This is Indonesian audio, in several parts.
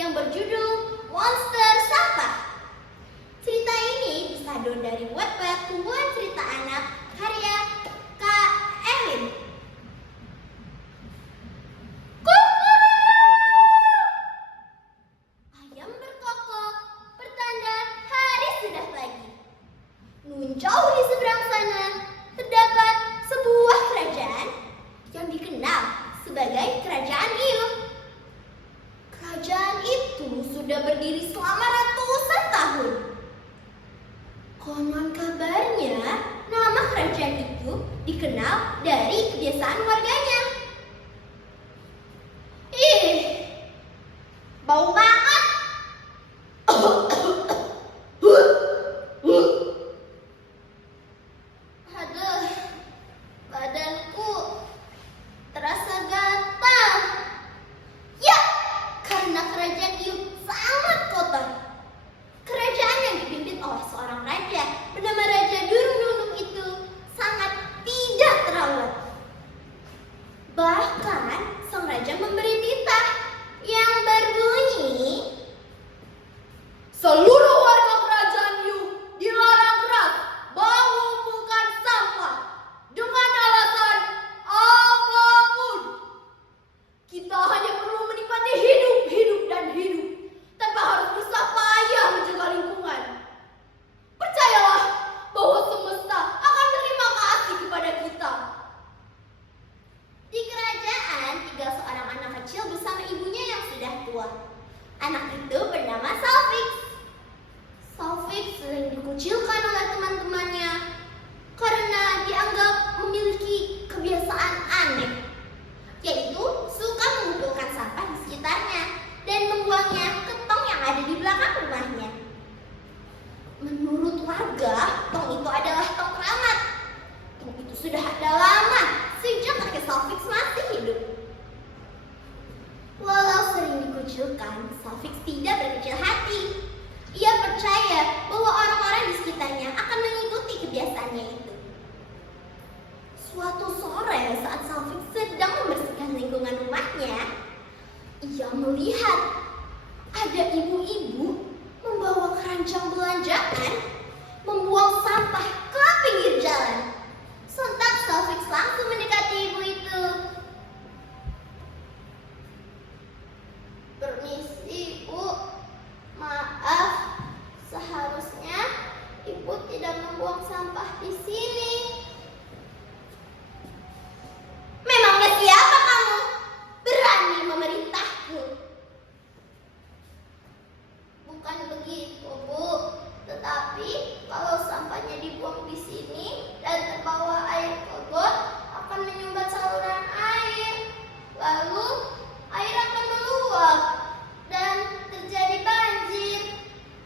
yang berjudul Monster Sampah. Cerita ini disadon dari Wattpad kumpulan cerita anak karya Kak Elin. Ayam berkokok, pertanda hari sudah pagi. Nun jauh di seberang sana terdapat sebuah kerajaan yang dikenal sebagai Kerajaan Iyuh. Kerajaan itu sudah berdiri selama ratusan tahun. Konon kabarnya, nama kerajaan itu dikenal dari kebiasaan warganya. Ih, bau banget. Aduh, badanku terasa gatal. Ya, karena kerajaan Iyuh sangat kotor. Kerajaan yang dipimpin oleh seorang raja bernama Raja Durung-Dundung itu sangat tidak terawat. Bahkan sang raja memberi titah yang berbunyi, seluruh warga kerajaan Iyuh dilarang keras mengumpulkan sampah dengan alasan apapun. Kita hanya perlu menikmati hidup tanpa harus berusaha payah menjaga lingkungan. Percayalah bahwa semesta akan berterima kasih kepada kita. di kerajaan tinggal seorang anak kecil bersama ibunya yang sudah tua. Anak itu bernama Salfix. Salfix sering dikucilkan oleh teman-temannya karena dianggap memiliki kebiasaan aneh, yaitu suka mengumpulkan sampah di sekitarnya dan membuangnya ke tong yang ada di belakang rumahnya. Menurut warga, tong itu adalah tong keramat. Tong itu sudah ada lama, sejak kakek Salfix masih hidup. Walau sering dikucilkan, Salfix tidak berkecil hati. Ia percaya bahwa orang-orang di sekitarnya akan mengikuti kebiasaannya itu. Suatu sore saat Salfix sedang membersihkan lingkungan rumahnya, ia melihat ada ibu-ibu membawa keranjang belanjaan membuang sampah ke pinggir jalan. Sontak Salfix langsung mendekati ibu itu. Permisi, Bu. Maaf, seharusnya Ibu tidak membuang sampah di sini. Memangnya siapa kamu? Berani memerintahku? Bukan begitu, Bu. Tetapi kalau sampahnya dibuang di sini dan terbawa air kotor akan menyumbat saluran air. Lalu air akan meluap dan terjadi banjir.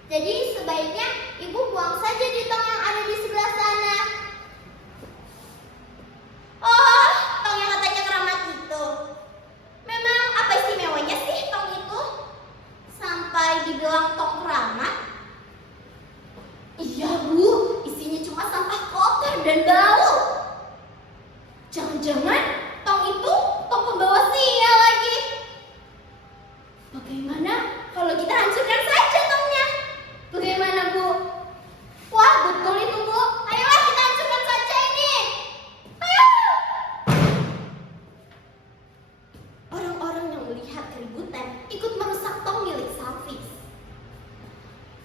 Jadi sebaiknya Ibu buang saja di tong yang ada di sebelah sana. Oh, tong yang katanya keramat itu. Memang apa istimewanya sih tong itu? Sampai dibilang tong keramat? Iya, Bu, isinya cuma sampah kotor dan bau. Jangan-jangan tong itu tong pembawa sial lagi. Bagaimana kalau kita hancurkan saja tongnya? Bagaimana, Bu? Wah, betul itu, Bu. Ayolah kita hancurkan saja ini. Ayo! Orang-orang yang melihat keributan ikut merusak tong milik Salfix.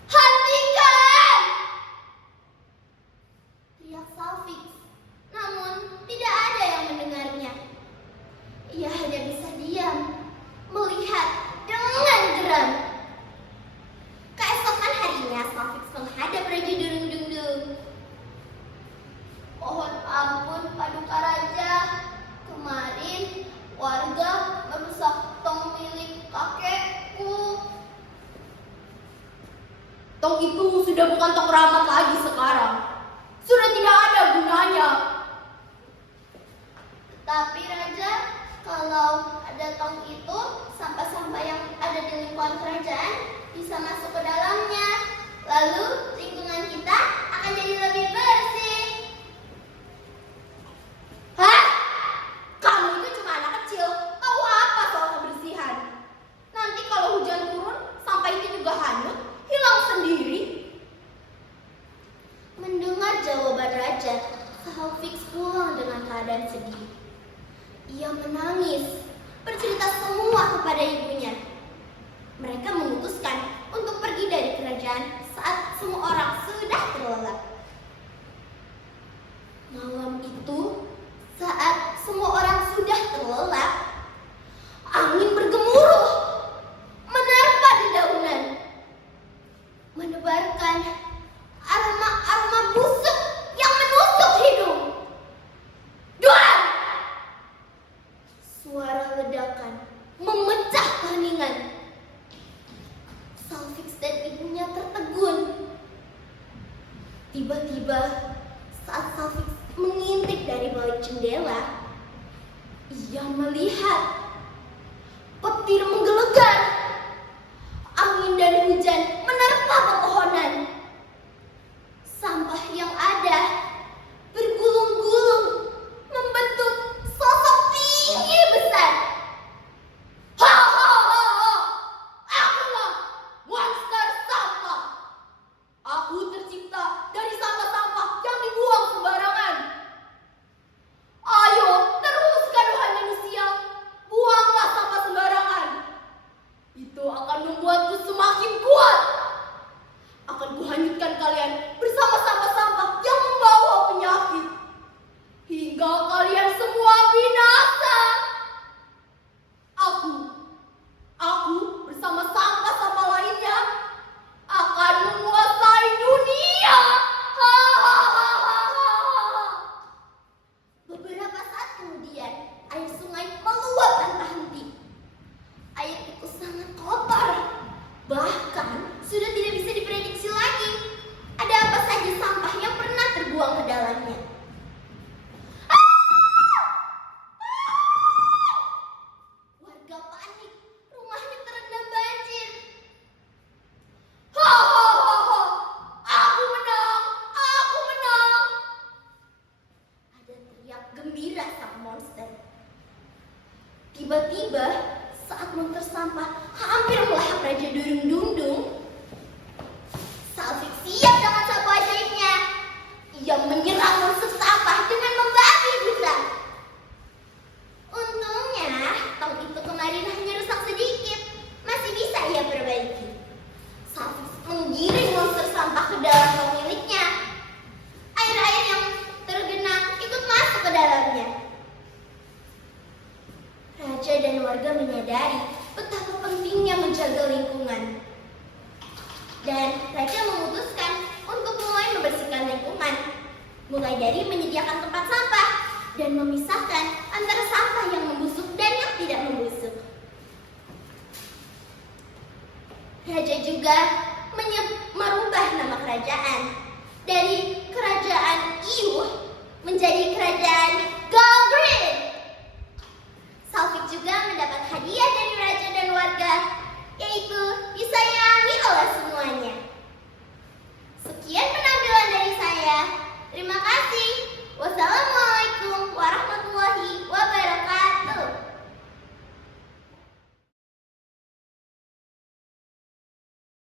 Hentikan! Teriak Salfix. Namun tidak ada yang mendengarnya. Ia hanya bisa diam, melihat dengan geram. Keesokan harinya Salfix menghadap Raja Durung-Dundung. Mohon ampun, Paduka Raja. Kemarin warga merusak tong milik kakekku. Tong itu sudah bukan tong keramat lagi sekarang. Sudah tidak ada gunanya. Tapi Raja, kalau ada tong itu, sampah-sampah yang ada di lingkungan kerajaan bisa masuk ke dalamnya. Lalu lingkungan kita akan jadi lebih bersih. Hah? Kamu itu cuma anak kecil. Tahu apa soal kebersihan? Nanti kalau hujan turun, kerajaan saat semua orang sudah terlelap. Malam itu, saat semua orang sudah terlelap, angin bergemuruh, menerpa dedaunan, menebarkan aroma-aroma busuk yang menusuk hidung. Duar! Suara ledakan memecah keheningan. Salfix dan ibunya tertegun. Tiba-tiba, saat Salfix mengintip dari balik jendela, ia melihat petir menggelegar. Angin dan hujan menerpa pepohonan. Sampah yang ada bergulung-gulung membentuk sosok tinggi besar. Ho ho ho ho! Akulah monster sampah. Aku tercipta dari sampah-sampah yang dibuang sembarangan. Ayo, teruskan wahai manusia, buanglah sampah sembarangan. Itu akan membuatku semakin kuat. Akan kuhanyutkan kalian bersama sampah-sampah yang membawa penyakit, hingga kalian semua binasa. Aku bersama sampah-sampah lainnya akan menguasai dunia. Hahaha. Beberapa saat kemudian, air sungai meluap tanpa henti. Air itu sangat kotor. Bahkan sudah tidak bisa diprediksi lagi ada apa saja sampah yang pernah terbuang ke dalamnya. Warga panik, rumahnya terendam banjir. Ho ho ho ho! Aku menang! Aku menang! Ada teriak gembira sang monster. Tiba-tiba, saat monster sampah hampir melahap Raja Durung Dungdung, Salfix siap dengan sapu ajaibnya. Ia menyerang monster sampah dengan membabi buta. Untungnya, tong itu kemarin hanya rusak sedikit, masih bisa ia perbaiki. Salfix menggiring monster sampah ke dalam tong miliknya. Air-air yang tergenang ikut masuk ke dalamnya. Raja dan warga menyadari betapa pentingnya menjaga lingkungan. Dan Raja memutuskan untuk mulai membersihkan lingkungan, mulai dari menyediakan tempat sampah dan memisahkan antara sampah yang membusuk dan yang tidak membusuk. Raja juga merubah nama kerajaan dari Kerajaan Iyuh menjadi Kerajaan Gogreen. Salfix juga mendapat hadiah dari raja dan warga